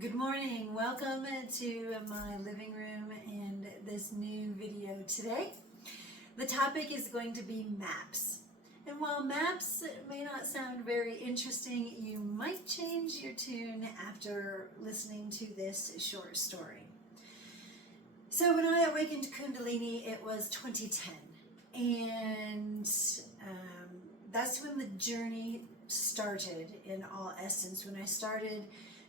Good morning. Welcome to my living room and this new video today. The topic is going to be maps. And while maps may not sound very interesting, you might change your tune after listening to this short story. So when I awakened to Kundalini, it was 2010. And that's when the journey started in all essence, when I started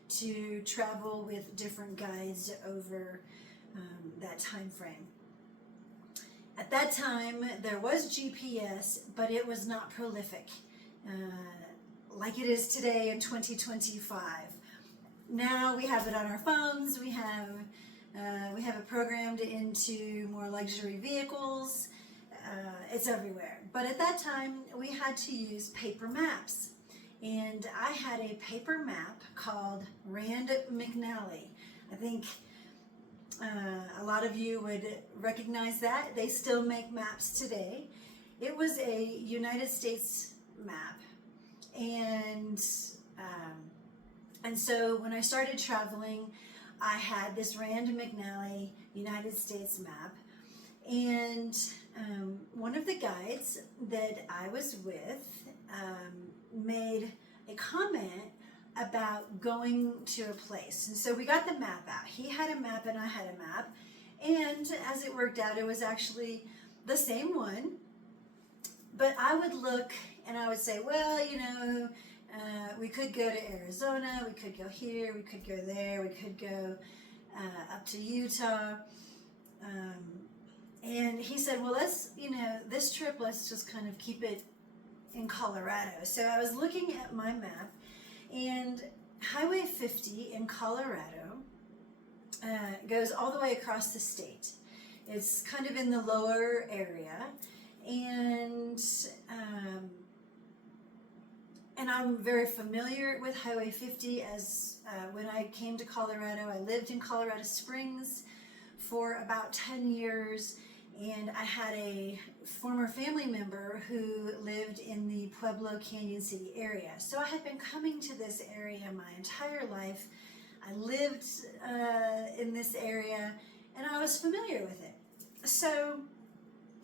to travel with different guides over that time frame. At that time, there was GPS, but it was not prolific like it is today in 2025. Now we have it on our phones. We have it programmed into more luxury vehicles. It's everywhere. But at that time, we had to use paper maps. And I had a paper map called Rand McNally. I think a lot of you would recognize that. They still make maps today. It was a United States map. And so when I started traveling, I had this Rand McNally United States map. And one of the guides that I was with made a comment about going to a place. And so we got the map out. He had a map and I had a map. And as it worked out, it was actually the same one. But I would look and I would say, well, we could go to Arizona, we could go here, we could go there, we could go up to Utah. And he said, well, this trip, let's just kind of keep it in Colorado. So I was looking at my map, and Highway 50 in Colorado goes all the way across the state. It's kind of in the lower area, and I'm very familiar with Highway 50 as when I came to Colorado, I lived in Colorado Springs for about 10 years. And I had a former family member who lived in the Pueblo, Canon City area. So I had been coming to this area my entire life. I lived in this area and I was familiar with it. So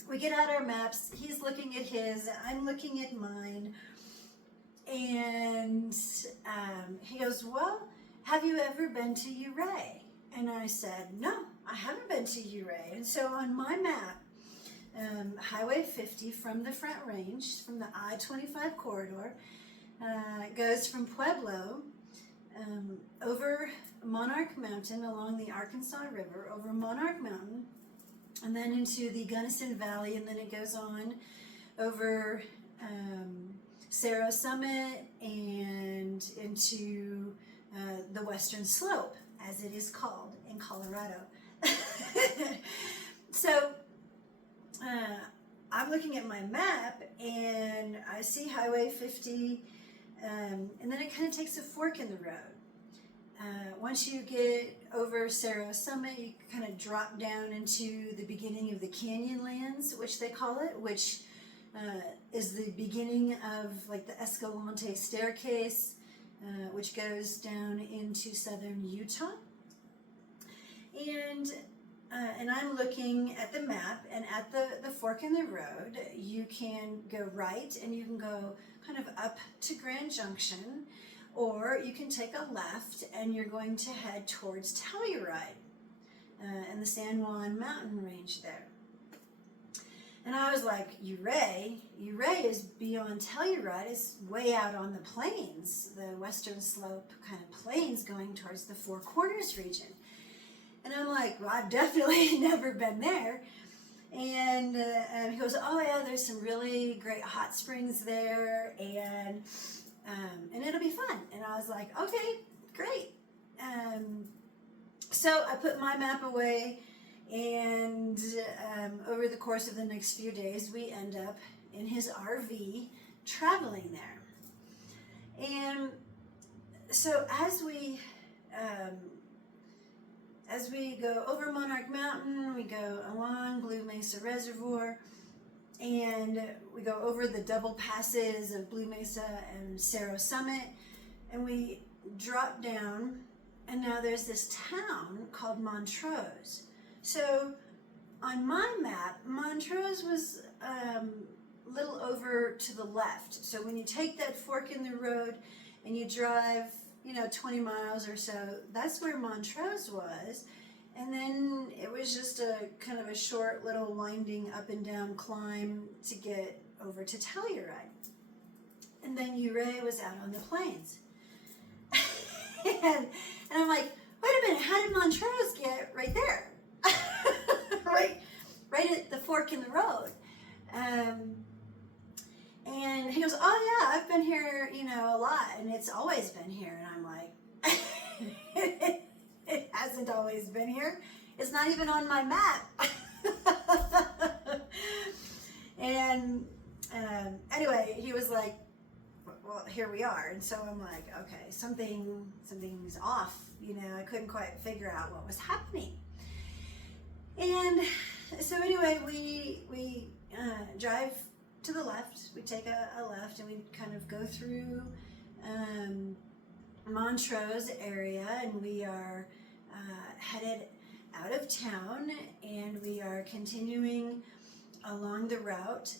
we get out our maps. He's looking at his, I'm looking at mine. And he goes, well, have you ever been to Ouray? And I said, no, I haven't been to Ouray. And so on my map, Highway 50 from the Front Range, from the I-25 corridor, goes from Pueblo over Monarch Mountain along the Arkansas River, over Monarch Mountain, and then into the Gunnison Valley, and then it goes on over Cerro Summit and into the Western Slope, as it is called in Colorado. So I'm looking at my map and I see Highway 50, and then it kind of takes a fork in the road. Once you get over Cerro Summit, you kind of drop down into the beginning of the Canyonlands, which they call it, which is the beginning of like the Escalante staircase, which goes down into southern Utah. And I'm looking at the map, and at the fork in the road, you can go right and you can go kind of up to Grand Junction, or you can take a left and you're going to head towards Telluride and the San Juan mountain range there. And I was like, Ouray is beyond Telluride. It's way out on the plains, the Western Slope kind of plains going towards the Four Corners region. And I'm like, well, I've definitely never been there. And he goes, oh yeah, there's some really great hot springs there, and it'll be fun. And I was like, okay, great. So I put my map away, and over the course of the next few days, we end up in his RV traveling there. And so as we go over Monarch Mountain, we go along Blue Mesa Reservoir, and we go over the double passes of Blue Mesa and Cerro Summit, and we drop down And now there's this town called Montrose. So on my map, Montrose was a little over to the left. So when you take that fork in the road and you drive, 20 miles or so, that's where Montrose was. And then it was just a kind of a short little winding up and down climb to get over to Telluride. And then Ouray was out on the plains. and I'm like, wait a minute, how did Montrose get right there? right at the fork in the road. And he goes, oh yeah, I've been here, a lot, and it's always been here. And I'm like, it hasn't always been here. It's not even on my map. And anyway, he was like, well, here we are. And so I'm like, okay, something's off. I couldn't quite figure out what was happening. And so anyway, we drive to the left. We take a left and we kind of go through Montrose area, and we are headed out of town, and we are continuing along the route.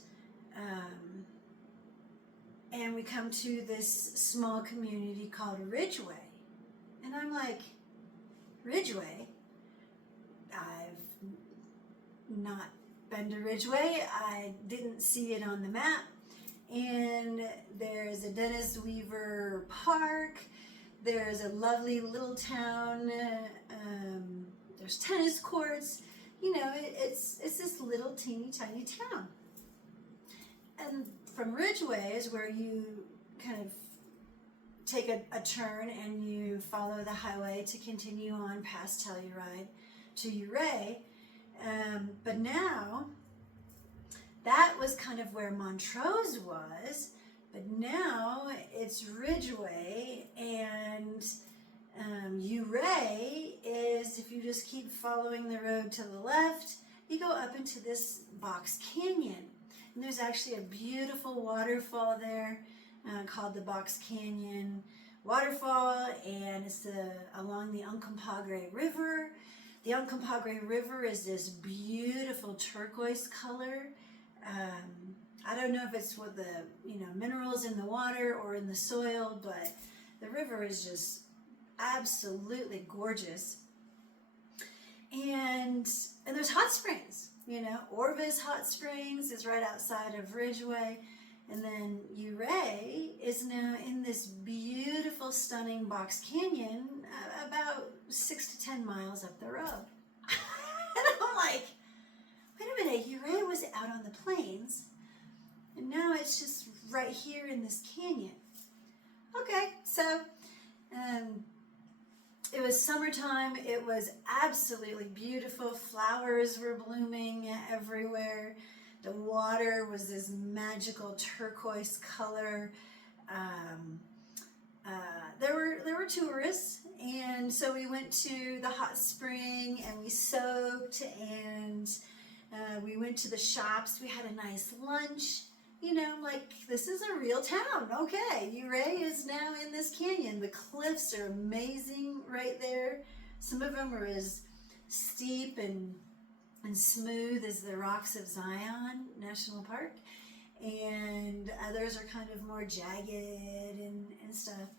And we come to this small community called Ridgeway. And I'm like, Ridgeway? I've not been to Ridgeway. I didn't see it on the map. And there's a Dennis Weaver Park. There's a lovely little town. There's tennis courts. It's this little teeny tiny town. And from Ridgeway is where you kind of take a turn and you follow the highway to continue on past Telluride to Ouray. But now, that was kind of where Montrose was, but now it's Ridgeway, and Ouray is, if you just keep following the road to the left, you go up into this box canyon. And there's actually a beautiful waterfall there called the Box Canyon Waterfall, and it's along the Uncompahgre River. The Uncompahgre River is this beautiful turquoise color. I don't know if it's with the minerals in the water or in the soil, but the river is just absolutely gorgeous. And there's hot springs. Orvis Hot Springs is right outside of Ridgeway, and then Ouray is now in this beautiful, stunning box canyon about 6 to 10 miles up the road. And I'm like, wait a minute, Ouray was out on the plains, and now it's just right here in this canyon. Okay, so it was summertime. It was absolutely beautiful. Flowers were blooming everywhere. The water was this magical turquoise color. There were tourists, and so we went to the hot spring and we soaked, and we went to the shops. We had a nice lunch. Like, this is a real town. Okay, Ouray is now in this canyon. The cliffs are amazing right there. Some of them are as steep and smooth as the rocks of Zion National Park, and others are kind of more jagged and stuff.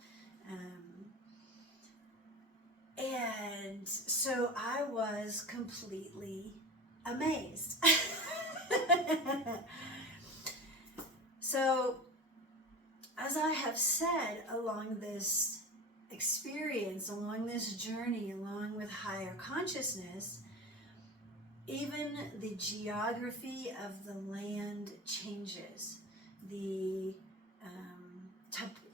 And so I was completely amazed. So, as I have said, along this experience, along this journey, along with higher consciousness, even the geography of the land changes. The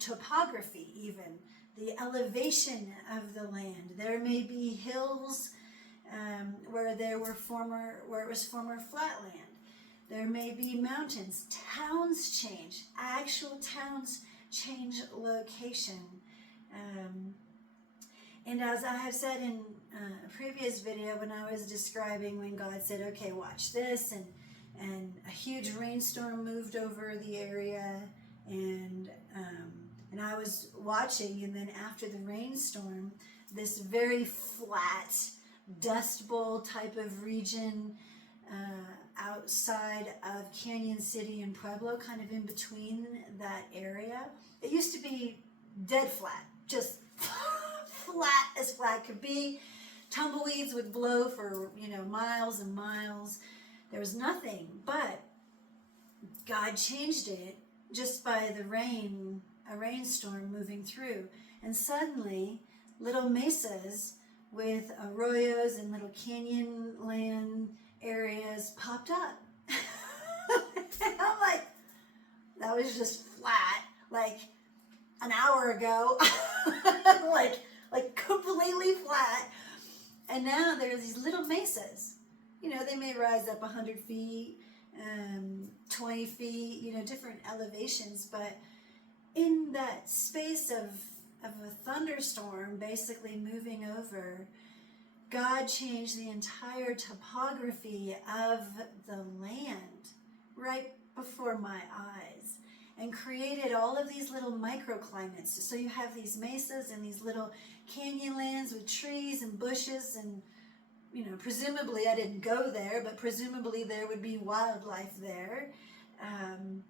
topography, even the elevation of the land. There may be hills where it was former flatland. There may be mountains. Towns change. Actual towns change location. And as I have said in a previous video, when I was describing when God said, okay, watch this, and a huge rainstorm moved over the area, and I was watching, and then after the rainstorm, this very flat dust bowl type of region outside of Canon City and Pueblo, kind of in between that area. It used to be dead flat, just flat as flat could be. Tumbleweeds would blow for, miles and miles. There was nothing, but God changed it just by a rainstorm moving through. And suddenly, little mesas with arroyos and little canyon land areas popped up. And I'm like, that was just flat, like an hour ago, like completely flat. And now there's these little mesas. They may rise up 100 feet, 20 feet, different elevations, but in that space of a thunderstorm basically moving over, God changed the entire topography of the land right before my eyes and created all of these little microclimates. So you have these mesas and these little canyon lands with trees and bushes and, presumably I didn't go there, but presumably there would be wildlife there. And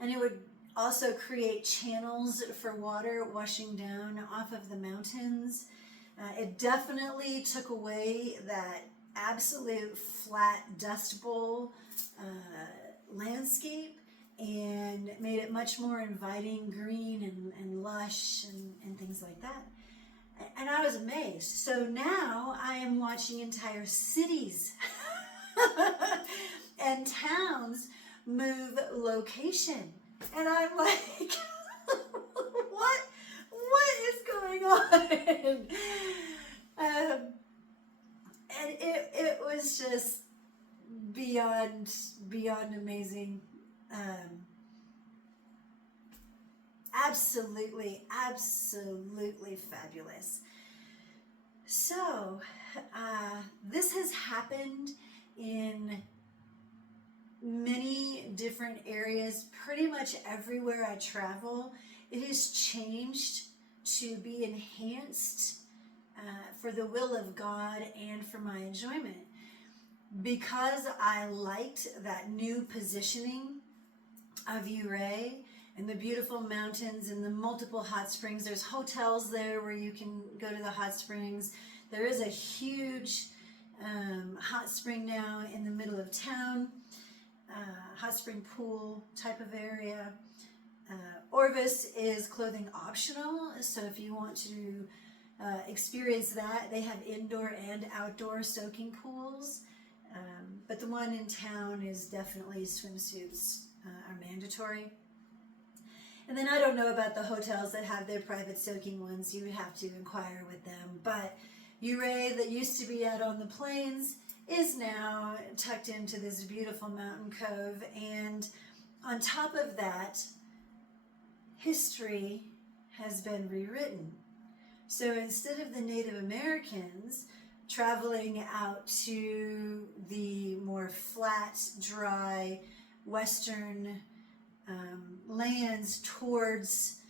it would also create channels for water washing down off of the mountains. It definitely took away that absolute flat dust bowl landscape and made it much more inviting, green and lush and things like that. And I was amazed. So now I am watching entire cities and towns move location. And I'm like, what is going on? And it was just beyond amazing. Absolutely fabulous. So this has happened in many different areas, pretty much everywhere I travel. It has changed to be enhanced for the will of God and for my enjoyment. Because I liked that new positioning of Ouray and the beautiful mountains and the multiple hot springs. There's hotels there where you can go to the hot springs. There is a huge hot spring now in the middle of town, hot spring pool type of area. Orvis is clothing optional, so if you want to experience that, they have indoor and outdoor soaking pools. But the one in town is definitely swimsuits are mandatory. And then I don't know about the hotels that have their private soaking ones. You would have to inquire with them. But Ouray, that used to be out on the plains, is now tucked into this beautiful mountain cove. And on top of that, history has been rewritten. So instead of the Native Americans traveling out to the more flat, dry, western lands towards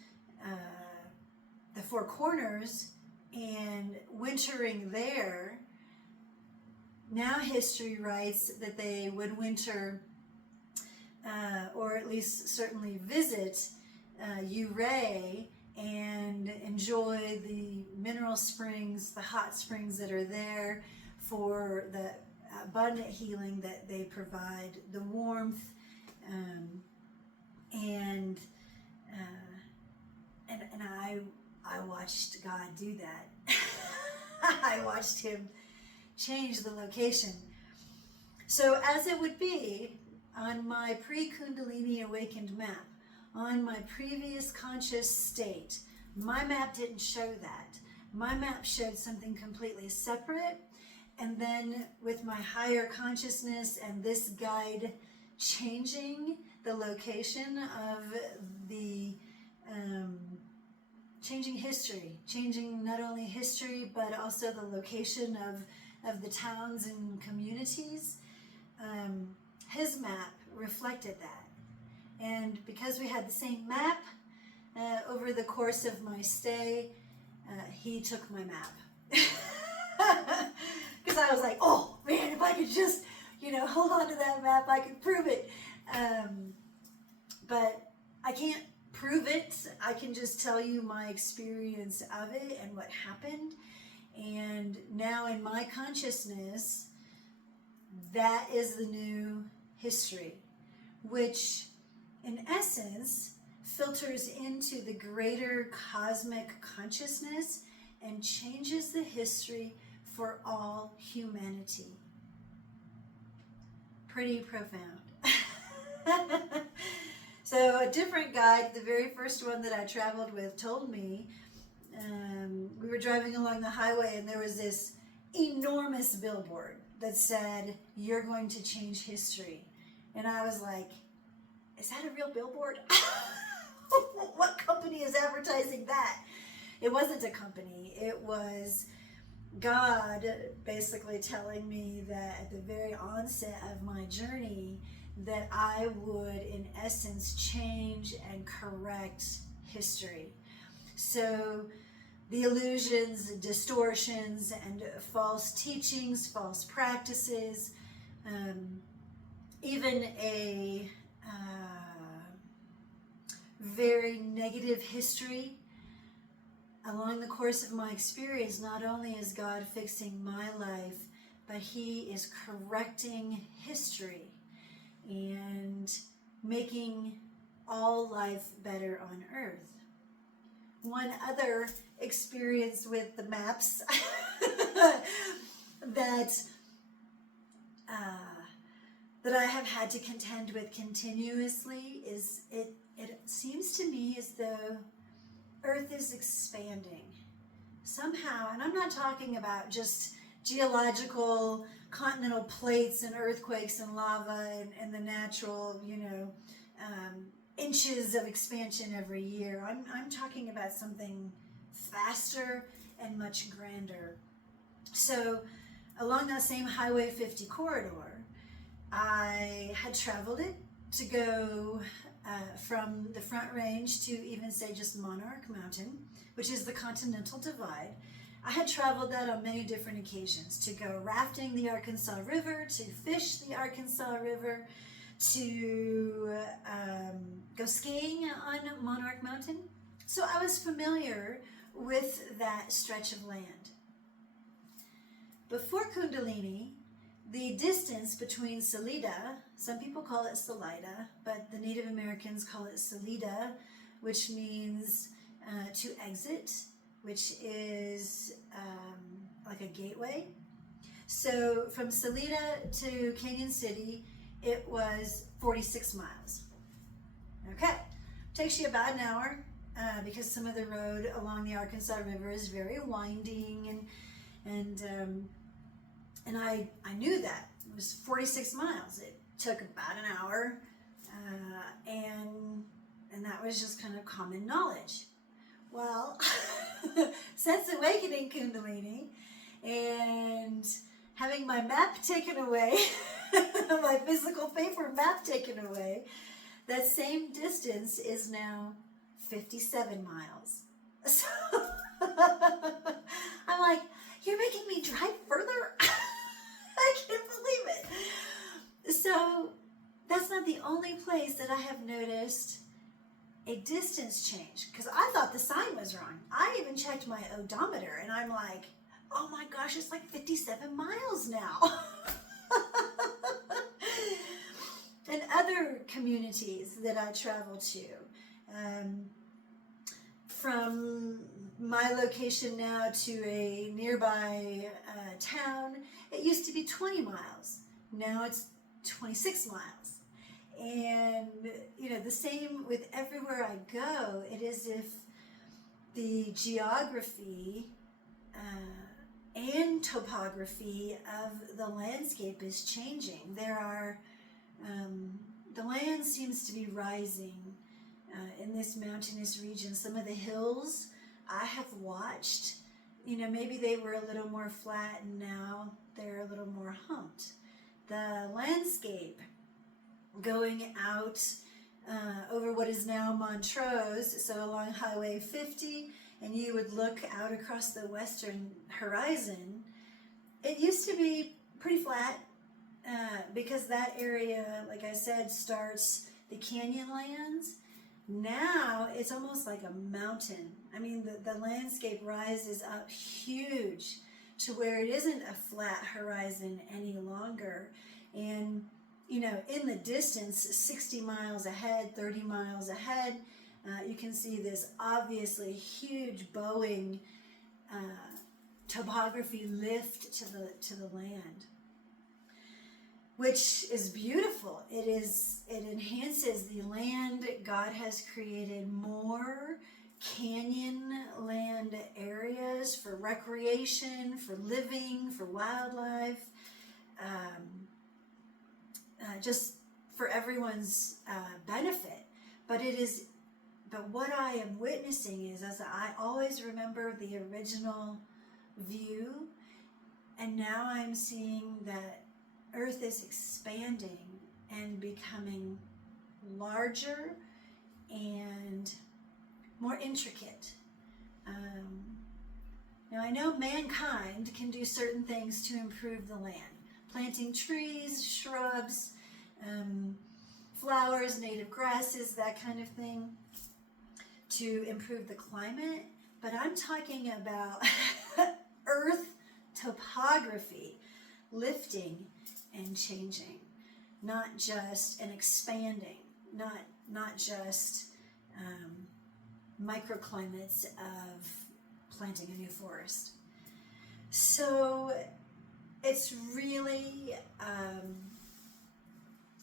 the Four Corners and wintering there, now history writes that they would winter or at least certainly visit Ouray and enjoy the mineral springs, the hot springs that are there for the abundant healing that they provide, the warmth, and I watched God do that. I watched him change the location. So as it would be on my pre-Kundalini awakened map, on my previous conscious state, my map didn't show that. My map showed something completely separate. And then with my higher consciousness and this guide changing the location of the, changing history, changing not only history, but also the location of the towns and communities, his map reflected that. And because we had the same map over the course of my stay, he took my map. Because I was like, oh man, if I could just, hold on to that map, I could prove it. But I can't prove it. I can just tell you my experience of it and what happened. And now in my consciousness, that is the new history, which in essence filters into the greater cosmic consciousness and changes the history for all humanity. Pretty profound. So a different guide, the very first one that I traveled with, told me, we were driving along the highway and there was this enormous billboard that said, "You're going to change history." And I was like, is that a real billboard? What company is advertising that? It wasn't a company. It was God basically telling me that at the very onset of my journey that I would, in essence, change and correct history. So the illusions, distortions, and false teachings, false practices, even a very negative history. Along the course of my experience, not only is God fixing my life, but He is correcting history and making all life better on earth. One other experience with the maps that I have had to contend with continuously is it seems to me as though Earth is expanding somehow, and I'm not talking about just geological continental plates and earthquakes and lava and the natural, inches of expansion every year. I'm talking about something faster and much grander. So along that same Highway 50 corridor, I had traveled it to go from the Front Range to even say just Monarch Mountain, which is the Continental Divide. I had traveled that on many different occasions, to go rafting the Arkansas River, to fish the Arkansas River, to go skiing on Monarch Mountain. So I was familiar with that stretch of land. Before Kundalini, the distance between Salida, some people call it Salida, but the Native Americans call it Salida, which means to exit, which is like a gateway. So from Salida to Canon City, it was 46 miles. Okay, takes you about an hour because some of the road along the Arkansas River is very winding, and I knew that it was 46 miles. It took about an hour, and that was just kind of common knowledge. Well, since awakening Kundalini and having my map taken away, my physical paper map taken away, that same distance is now 57 miles. So I'm like, you're making me drive further? I can't believe it. So that's not the only place that I have noticed a distance change, because I thought the sign was wrong. I even checked my odometer and I'm like, oh my gosh, it's like 57 miles now. And other communities that I travel to, from my location now to a nearby town, it used to be 20 miles. Now it's 26 miles. And, the same with everywhere I go. It is if the geography and topography of the landscape is changing. There are, the land seems to be rising in this mountainous region. Some of the hills I have watched, maybe they were a little more flat and now they're a little more humped. The landscape going out over what is now Montrose, so along Highway 50 and you would look out across the western horizon, it used to be pretty flat because that area, like I said, starts the canyonlands. Now it's almost like a mountain. I mean, the landscape rises up huge to where it isn't a flat horizon any longer. And, you know, in the distance, 60 miles ahead, 30 miles ahead, you can see this obviously huge bowing topography lift to the land, which is beautiful. It enhances the land. God has created more canyon land areas for recreation, for living, for wildlife, just for everyone's benefit. But what I am witnessing is, as I always remember the original view, and now I'm seeing that Earth is expanding and becoming larger and more intricate. Now I know mankind can do certain things to improve the land. Planting trees, shrubs, flowers, native grasses, that kind of thing, to improve the climate. But I'm talking about Earth topography lifting and changing, not just and expanding, not just microclimates of planting a new forest. So it's really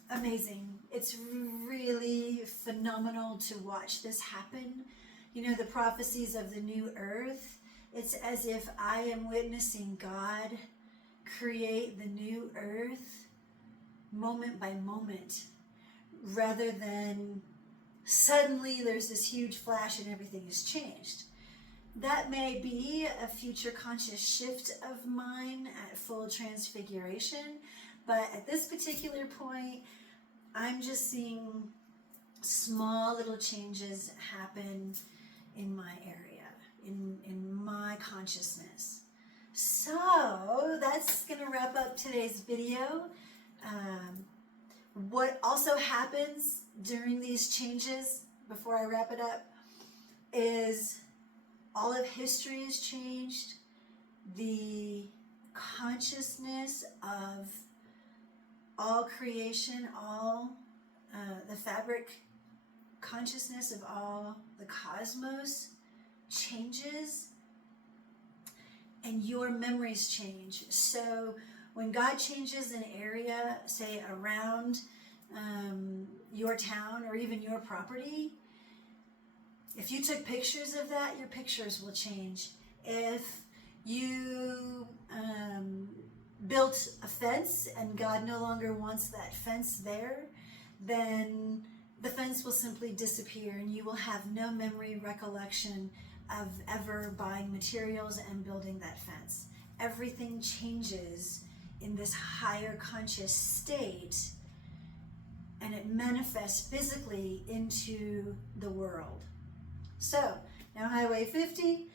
amazing. It's really phenomenal to watch this happen. You know, the prophecies of the new earth, it's as if I am witnessing God create the new earth moment by moment, rather than suddenly there's this huge flash and everything has changed. That may be a future conscious shift of mine at full transfiguration, but at this particular point, I'm just seeing small little changes happen in my area, in my consciousness. So that's going to wrap up today's video. What also happens during these changes, before I wrap it up, is all of history has changed. The consciousness of all creation, all the fabric consciousness of all the cosmos changes, and your memories change. So when God changes an area, say around your town or even your property, if you took pictures of that, your pictures will change. If you built a fence and God no longer wants that fence there, then the fence will simply disappear and you will have no memory recollection of ever buying materials and building that fence. Everything changes in this higher conscious state, and it manifests physically into the world. So now Highway 50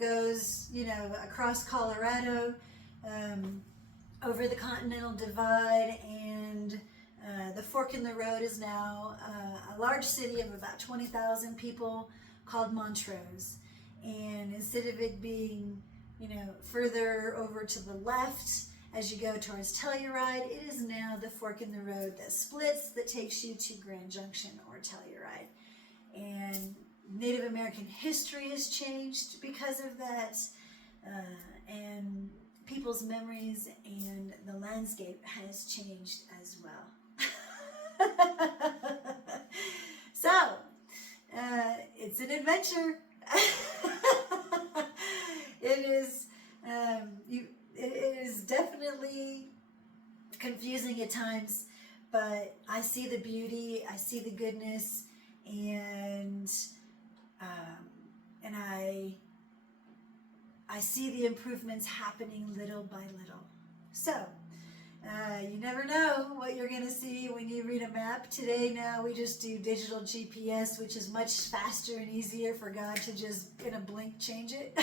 goes, across Colorado, over the Continental Divide, and the fork in the road is now a large city of about 20,000 people called Montrose. And instead of it being, further over to the left as you go towards Telluride, it is now the fork in the road that splits, that takes you to Grand Junction or Telluride. And Native American history has changed because of that, and people's memories and the landscape has changed as well. So, it's an adventure. It is definitely confusing at times, but I see the beauty, I see the goodness, and I see the improvements happening little by little. So You never know what you're going to see when you read a map. Today, now we just do digital GPS, which is much faster and easier for God to just in a blink change it.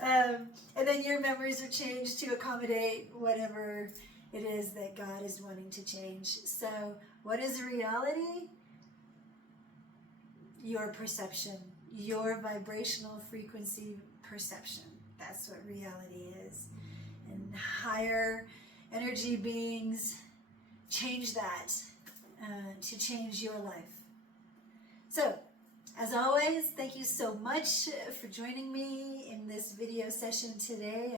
And then your memories are changed to accommodate whatever it is that God is wanting to change. So, what is reality? Your perception, your vibrational frequency perception. That's what reality is. And higher energy beings change that to change your life. So, as always, thank you so much for joining me in this video session today.